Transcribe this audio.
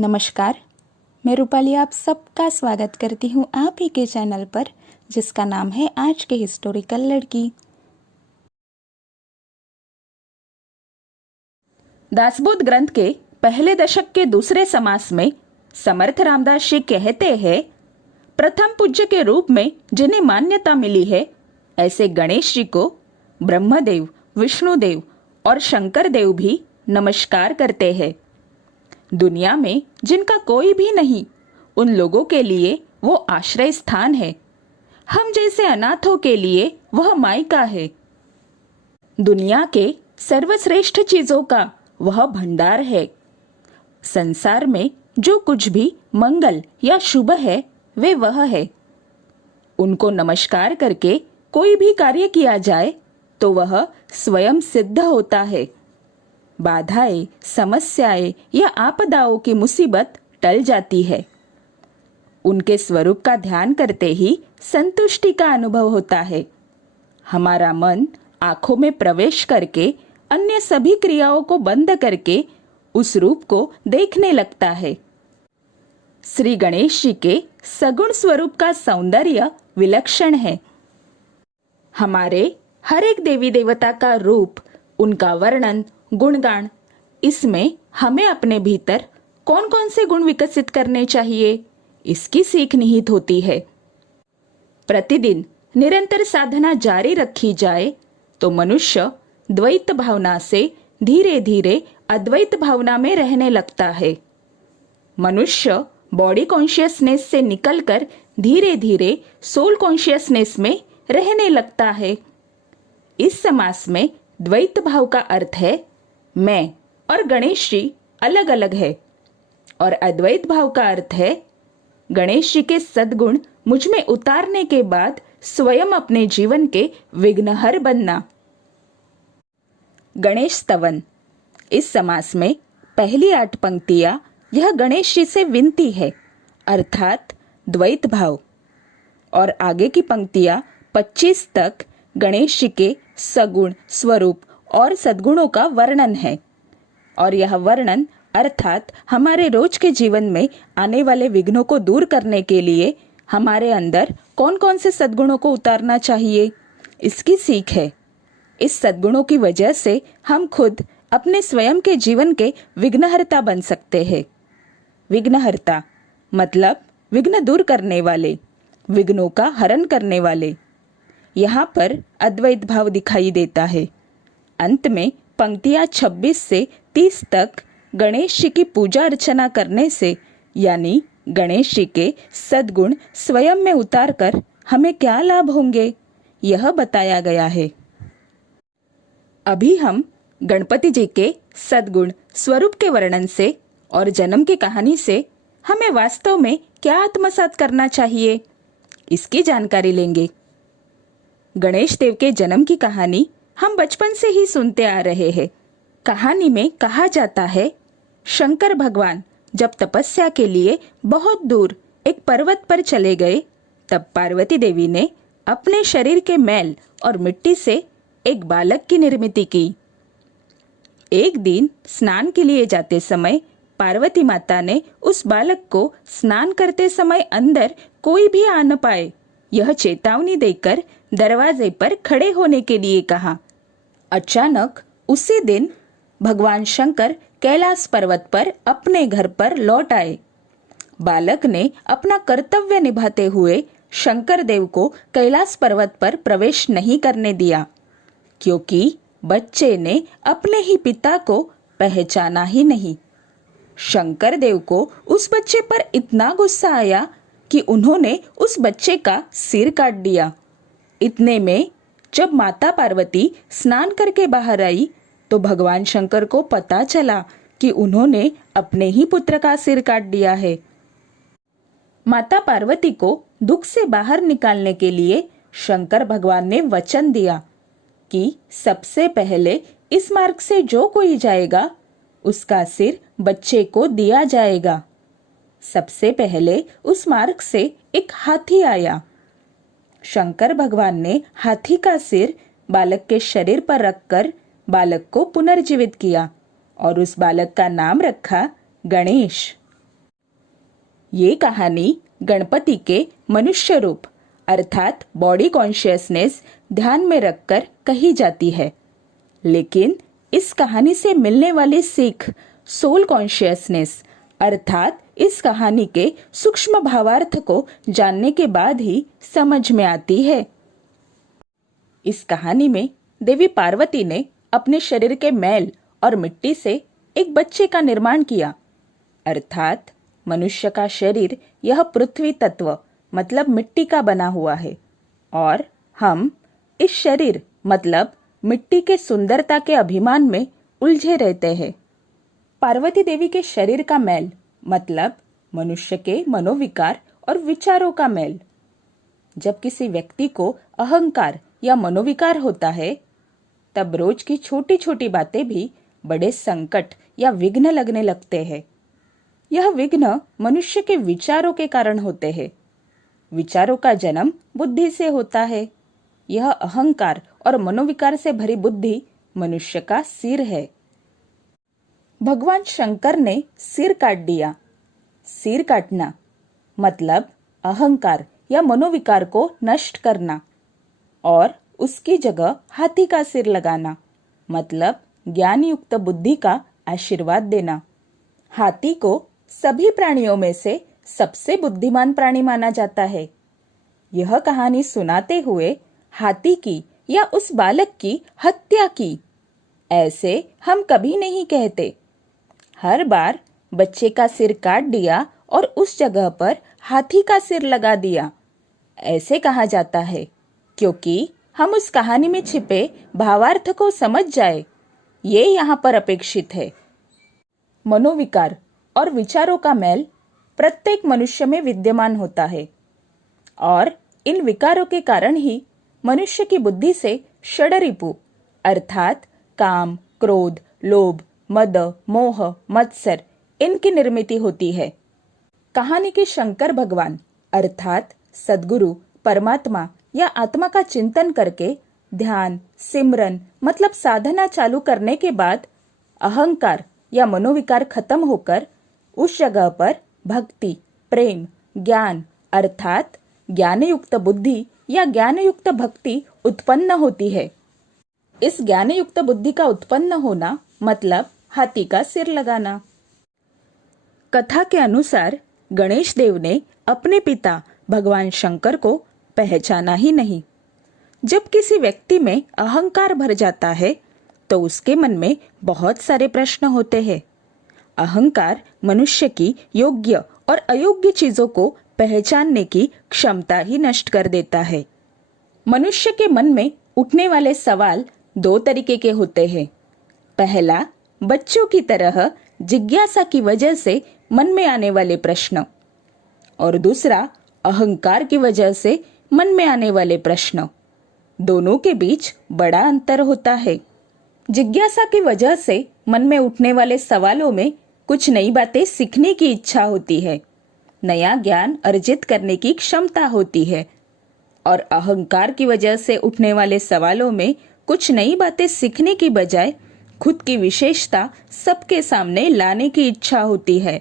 नमस्कार, मैं रूपाली आप सबका स्वागत करती हूँ आप ही के चैनल पर, जिसका नाम है आज के हिस्टोरिकल लड़की। दासबोध ग्रंथ के पहले दशक के दूसरे समास में समर्थ रामदास जी कहते हैं, प्रथम पूज्य के रूप में जिन्हें मान्यता मिली है, ऐसे गणेश जी को ब्रह्मदेव, विष्णुदेव और शंकर देव भी नमस्कार करते हैं। दुनिया में जिनका कोई भी नहीं, उन लोगों के लिए वो आश्रय स्थान है। हम जैसे अनाथों के लिए वह मायका है। दुनिया के सर्वश्रेष्ठ चीजों का वह भंडार है। संसार में जो कुछ भी मंगल या शुभ है, वे वह है। उनको नमस्कार करके कोई भी कार्य किया जाए तो वह स्वयं सिद्ध होता है। बाधाएं, समस्याएं या आपदाओं की मुसीबत टल जाती है। उनके स्वरूप का ध्यान करते ही संतुष्टि का अनुभव होता है। हमारा मन आंखों में प्रवेश करके अन्य सभी क्रियाओं को बंद करके उस रूप को देखने लगता है। श्री गणेश जी के सगुण स्वरूप का सौंदर्य विलक्षण है। हमारे हर एक देवी देवता का रूप, उनका वर्णन, गुणगान, इसमें हमें अपने भीतर कौन कौन से गुण विकसित करने चाहिए, इसकी सीख निहित होती है। प्रतिदिन निरंतर साधना जारी रखी जाए तो मनुष्य द्वैत भावना से धीरे धीरे अद्वैत भावना में रहने लगता है। मनुष्य बॉडी कॉन्शियसनेस से निकलकर धीरे धीरे सोल कॉन्शियसनेस में रहने लगता है। इस समास में द्वैत भाव का अर्थ है मैं और गणेश जी अलग अलग है, और अद्वैत भाव का अर्थ है गणेश जी के सद्गुण मुझ में उतारने के बाद स्वयं अपने जीवन के विघ्नहर बनना। गणेश स्तवन। इस समास में पहली 8 पंक्तियां यह गणेश जी से विनती है, अर्थात द्वैत भाव, और आगे की पंक्तियां 25 तक गणेश जी के सगुण स्वरूप और सद्गुणों का वर्णन है। और यह वर्णन अर्थात हमारे रोज के जीवन में आने वाले विघ्नों को दूर करने के लिए हमारे अंदर कौन कौन से सद्गुणों को उतारना चाहिए, इसकी सीख है। इस सद्गुणों की वजह से हम खुद अपने स्वयं के जीवन के विघ्नहर्ता बन सकते हैं। विघ्नहर्ता मतलब विघ्न दूर करने वाले, विघ्नों का हरण करने वाले। यहाँ पर अद्वैत भाव दिखाई देता है। अंत में पंक्तियां 26 से 30 तक गणेश जी की पूजा अर्चना करने से, यानी गणेश जी के सद्गुण स्वयं में उतारकर हमें क्या लाभ होंगे, यह बताया गया है। अभी हम गणपति जी के सद्गुण स्वरूप के वर्णन से और जन्म की कहानी से हमें वास्तव में क्या आत्मसात करना चाहिए, इसकी जानकारी लेंगे। गणेश देव के जन्म की कहानी हम बचपन से ही सुनते आ रहे हैं। कहानी में कहा जाता है, शंकर भगवान जब तपस्या के लिए बहुत दूर एक पर्वत पर चले गए, तब पार्वती देवी ने अपने शरीर के मैल और मिट्टी से एक बालक की निर्मित की। एक दिन स्नान के लिए जाते समय पार्वती माता ने उस बालक को स्नान करते समय अंदर कोई भी आ न पाए, यह चेतावनी देकर दरवाजे पर खड़े होने के लिए कहा। अचानक उसी दिन भगवान शंकर कैलाश पर्वत पर अपने घर पर लौट आए। बालक ने अपना कर्तव्य निभाते हुए शंकर देव को कैलाश पर्वत पर प्रवेश नहीं करने दिया, क्योंकि बच्चे ने अपने ही पिता को पहचाना ही नहीं। शंकर देव को उस बच्चे पर इतना गुस्सा आया कि उन्होंने उस बच्चे का सिर काट दिया। इतने में जब माता पार्वती स्नान करके बाहर आई तो भगवान शंकर को पता चला कि उन्होंने अपने ही पुत्र का सिर काट दिया है। माता पार्वती को दुख से बाहर निकालने के लिए शंकर भगवान ने वचन दिया कि सबसे पहले इस मार्ग से जो कोई जाएगा उसका सिर बच्चे को दिया जाएगा। सबसे पहले उस मार्ग से एक हाथी आया। शंकर भगवान ने हाथी का सिर बालक के शरीर पर रखकर बालक को पुनर्जीवित किया और उस बालक का नाम रखा गणेश। ये कहानी गणपति के मनुष्य रूप अर्थात बॉडी कॉन्शियसनेस ध्यान में रखकर कही जाती है, लेकिन इस कहानी से मिलने वाली सीख सोल कॉन्शियसनेस अर्थात इस कहानी के सूक्ष्म भावार्थ को जानने के बाद ही समझ में आती है। इस कहानी में देवी पार्वती ने अपने शरीर के मैल और मिट्टी से एक बच्चे का निर्माण किया, अर्थात मनुष्य का शरीर यह पृथ्वी तत्व मतलब मिट्टी का बना हुआ है और हम इस शरीर मतलब मिट्टी के सुंदरता के अभिमान में उलझे रहते हैं। पार्वती देवी के शरीर का मैल मतलब मनुष्य के मनोविकार और विचारों का मैल। जब किसी व्यक्ति को अहंकार या मनोविकार होता है, तब रोज की छोटी छोटी बातें भी बड़े संकट या विघ्न लगने लगते हैं। यह विघ्न मनुष्य के विचारों के कारण होते हैं। विचारों का जन्म बुद्धि से होता है। यह अहंकार और मनोविकार से भरी बुद्धि मनुष्य का सिर है। भगवान शंकर ने सिर काट दिया। सिर काटना मतलब अहंकार या मनोविकार को नष्ट करना और उसकी जगह हाथी का सिर लगाना मतलब ज्ञान युक्त बुद्धि का आशीर्वाद देना। हाथी को सभी प्राणियों में से सबसे बुद्धिमान प्राणी माना जाता है। यह कहानी सुनाते हुए हाथी की या उस बालक की हत्या की ऐसे हम कभी नहीं कहते। हर बार बच्चे का सिर काट दिया और उस जगह पर हाथी का सिर लगा दिया ऐसे कहा जाता है, क्योंकि हम उस कहानी में छिपे भावार्थ को समझ जाए, ये यहाँ पर अपेक्षित है। मनोविकार और विचारों का मैल प्रत्येक मनुष्य में विद्यमान होता है और इन विकारों के कारण ही मनुष्य की बुद्धि से षडरिपु अर्थात काम, क्रोध, लोभ, मद, मोह, मत्सर इनकी निर्मिति होती है। कहानी के शंकर भगवान अर्थात सद्गुरु, परमात्मा या आत्मा का चिंतन करके ध्यान, सिमरन मतलब साधना चालू करने के बाद अहंकार या मनोविकार खत्म होकर उस जगह पर भक्ति, प्रेम, ज्ञान अर्थात ज्ञानयुक्त बुद्धि या ज्ञानयुक्त भक्ति उत्पन्न होती है। इस ज्ञानयुक्त बुद्धि का उत्पन्न होना मतलब हाथी का सिर लगाना। कथा के अनुसार गणेश देव ने अपने पिता भगवान शंकर को पहचाना ही नहीं। जब किसी व्यक्ति में अहंकार भर जाता है तो उसके मन में बहुत सारे प्रश्न होते हैं। अहंकार मनुष्य की योग्य और अयोग्य चीजों को पहचानने की क्षमता ही नष्ट कर देता है। मनुष्य के मन में उठने वाले सवाल दो तरीके के होते हैं। पहला, बच्चों की तरह जिज्ञासा की वजह से मन में आने वाले प्रश्न और दूसरा, अहंकार की वजह से मन में आने वाले प्रश्न। दोनों के बीच बड़ा अंतर होता है। जिज्ञासा की वजह से मन में उठने वाले सवालों में कुछ नई बातें सीखने की इच्छा होती है, नया ज्ञान अर्जित करने की क्षमता होती है और अहंकार की वजह से उठने वाले सवालों में कुछ नई बातें सीखने की बजाय खुद की विशेषता सबके सामने लाने की इच्छा होती है।